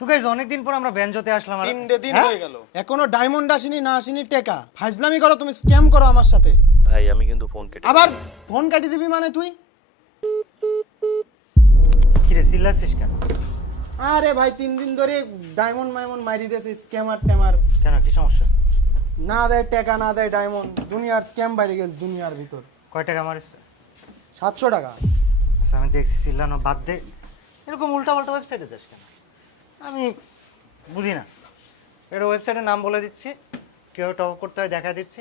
তো গাইস অনেকদিন পর আমরা বেঞ্জোতে আসলাম আর 3 দিন হয়ে গেল। এখনো ডায়মন্ড আসেনি না আসেনি টাকা ফাজলামি করো তুমি স্ক্যাম করো আমার সাথে ভাই আমি কিন্তু ফোন কেটে আবার ফোন কাটি দিবি মানে তুই কি রে চিল্লাছিস কেন? আরে ভাই 3 দিন ধরে ডায়মন্ড মাইরি দিয়েছে স্ক্যামার ট্যামার কেন কি সমস্যা? না দেয় টাকা না দেয় ডায়মন্ড দুনিয়ার স্ক্যাম বাইরে গেছে দুনিয়ার ভিতর কয় টাকা মারিস? 700 টাকা আচ্ছা আমি দেখছি চিল্লানো বাদ দে, এরকম উল্টাপাল্টা ওয়েবসাইটে যাস কেন? আমি বুঝি না। এটা ওয়েবসাইটের নাম বলে দিচ্ছি, কেউ টপ করতে হয় দেখা দিচ্ছি,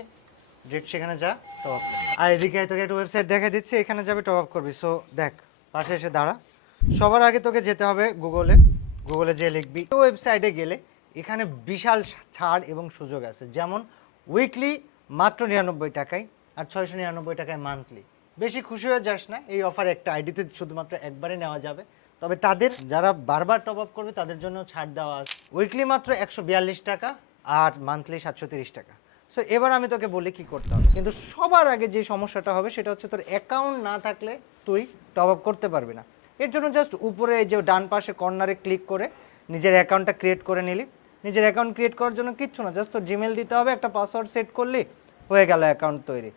ডিরেক্ট সেখানে যা টপ আপ। আর এদিকে তোকে একটা ওয়েবসাইট দেখা দিচ্ছি, এখানে যাবে টপ আপ করবি। সো দেখ পাশে এসে দাঁড়া। সবার আগে তোকে যেতে হবে গুগলে যে লিখবি ওয়েবসাইটে গেলে এখানে বিশাল ছাড় এবং সুযোগ আছে, যেমন উইকলি মাত্র 99 টাকায় আর 699 টাকায় মান্থলি। বেশি খুশি হয়ে যাস না, এই অফার একটা আইডিতে শুধুমাত্র একবারে নেওয়া যাবে। তবে তাদের যারা বারবার টপ আপ করবে তাদের জন্য ছাড় দেওয়া আছে। উইকলি মাত্র 142 টাকা আর মান্থলি 730 টাকা। সো এবার আমি তোকে বলি কি করতে হবে। কিন্তু সবার আগে যে সমস্যাটা হবে সেটা হচ্ছে তোর অ্যাকাউন্ট না থাকলে তুই টপ আপ করতে পারবি না। এর জন্য জাস্ট উপরে এই যে ডান পাশে কর্নারে ক্লিক করে নিজের অ্যাকাউন্টটা ক্রিয়েট করে নিলি। নিজের অ্যাকাউন্ট ক্রিয়েট করার জন্য কিচ্ছু না, জাস্ট তোর জিমেল দিতে হবে, একটা পাসওয়ার্ড সেট করলি, হয়ে গেল অ্যাকাউন্ট তৈরি।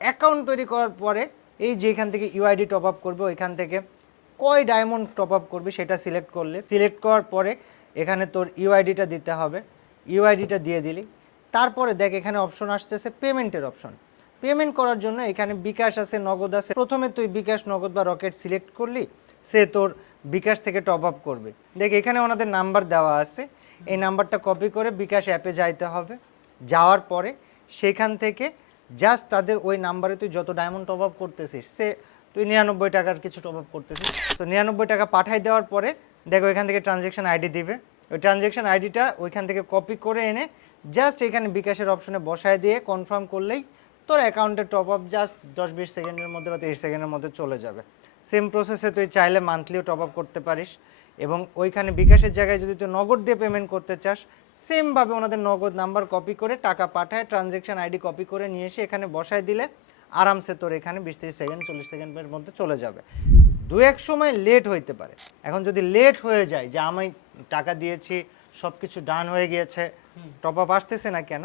অ্যাকাউন্ট তৈরি করার পরে এই যে এখান থেকে ইউআইডি টপ আপ করবে, ওইখান থেকে কয় ডায়মন্ড টপ আপ করবি সেটা সিলেক্ট করলে, সিলেক্ট করার পরে এখানে তোর ইউআইডিটা দিতে হবে। ইউআইডিটা দিয়ে দিলি, তারপরে দেখ এখানে অপশন আসতেছে পেমেন্টের অপশন। পেমেন্ট করার জন্য এখানে বিকাশ আছে, নগদ আছে। প্রথমে তুই বিকাশ, নগদ বা রকেট সিলেক্ট করলি, সে তোর বিকাশ থেকে টপ আপ করবে। দেখ এখানে ওনাদের নাম্বার দেওয়া আছে, এই নাম্বারটা কপি করে বিকাশ অ্যাপে যাইতে হবে। যাওয়ার পরে সেখান থেকে জাস্ট তাদের ওই নাম্বারে তুই যত ডায়মন্ড টপ আপ করতেছিস, সে তুই 99 টাকার কিছু টপ আপ করতেছিস, তো 99 টাকা পাঠাই দেওয়ার পরে দেখো এখান থেকে ট্রানজ্যাকশন আইডি দিবে। ওই ট্রানজ্যাকশন আইডিটা ওইখান থেকে কপি করে এনে জাস্ট এখানে বিকাশের অপশনে বসায় দিয়ে কনফার্ম করলেই তোর অ্যাকাউন্টে টপ আপ জাস্ট 10-20 সেকেন্ডের মধ্যে বা 30 সেকেন্ডের মধ্যে চলে যাবে। সেম প্রসেসে তুই চাইলে মান্থলিও টপ আপ করতে পারিস, এবং ওইখানে বিকাশের জায়গায় যদি তুই নগদ দিয়ে পেমেন্ট করতে চাস, সেমভাবে ওনাদের নগদ নাম্বার কপি করে টাকা পাঠায় ট্রানজ্যাকশন আইডি কপি করে নিয়ে এসে এখানে বসায় দিলে আরামসে তোর এখানে 20-30 সেকেন্ড 40 সেকেন্ডের মধ্যে চলে যাবে। দু এক সময় লেট হইতে পারে। এখন যদি লেট হয়ে যায় যে আমি টাকা দিয়েছি সব কিছু ডান হয়ে গিয়েছে, টপ আপ আসতেছে না কেন,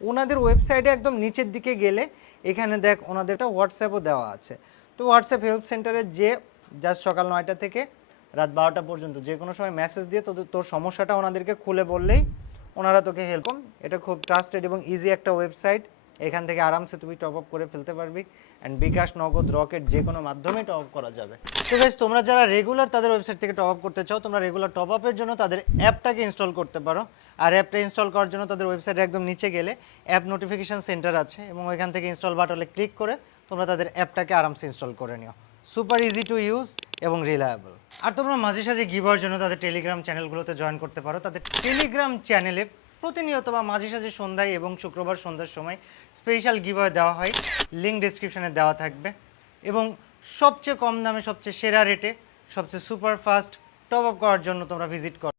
ওনাদের ওয়েবসাইটে একদম নিচের দিকে গেলে এখানে দেখ ওনাদের একটা হোয়াটসঅ্যাপও দেওয়া আছে। তো হোয়াটসঅ্যাপ হেল্প সেন্টারে যে জাস্ট সকাল 9টা থেকে রাত 12টা পর্যন্ত যে কোনো সময় মেসেজ দিয়ে তোর সমস্যাটা ওনাদেরকে খুলে বললেই ওনারা তোকে হেল্প করবে। এটা খুব ট্রাস্টেড এবং ইজি একটা ওয়েবসাইট, এখান থেকে আরামসে তুমি টপ আপ করে ফেলতে পারবি। অ্যান্ড বিকাশ, নগদ, রকেট যে কোনো মাধ্যমে টপ আপ করা যাবে। তো গাইস তোমরা যারা রেগুলার তাদের ওয়েবসাইট থেকে টপ আপ করতে চাও, তোমরা রেগুলার টপ আপের জন্য তাদের অ্যাপটাকে ইনস্টল করতে পারো। আর অ্যাপটা ইনস্টল করার জন্য তাদের ওয়েবসাইটে একদম নিচে গেলে অ্যাপ নোটিফিকেশন সেন্টার আছে, এবং ওইখান থেকে ইনস্টল বাটনে ক্লিক করে তোমরা তাদের অ্যাপটাকে আরামসে ইনস্টল করে নিও। সুপার ইজি টু ইউজ এবং রিলায়েবল। আর তোমরা মাঝে সাঝে গিভার জন্য তাদের টেলিগ্রাম চ্যানেলগুলোতে জয়েন করতে পারো। তাদের টেলিগ্রাম চ্যানেলে প্রতিনিয়ত বা মাঝে সাঝে সন্ধ্যায় এবং শুক্রবার সন্ধ্যার সময় স্পেশাল গিভার দেওয়া হয়, লিঙ্ক ডিসক্রিপশনে দেওয়া থাকবে। এবং সবচেয়ে কম দামে সবচেয়ে সেরা রেটে সবচেয়ে সুপার ফাস্ট টপ আপ করার জন্য তোমরা ভিজিট করো।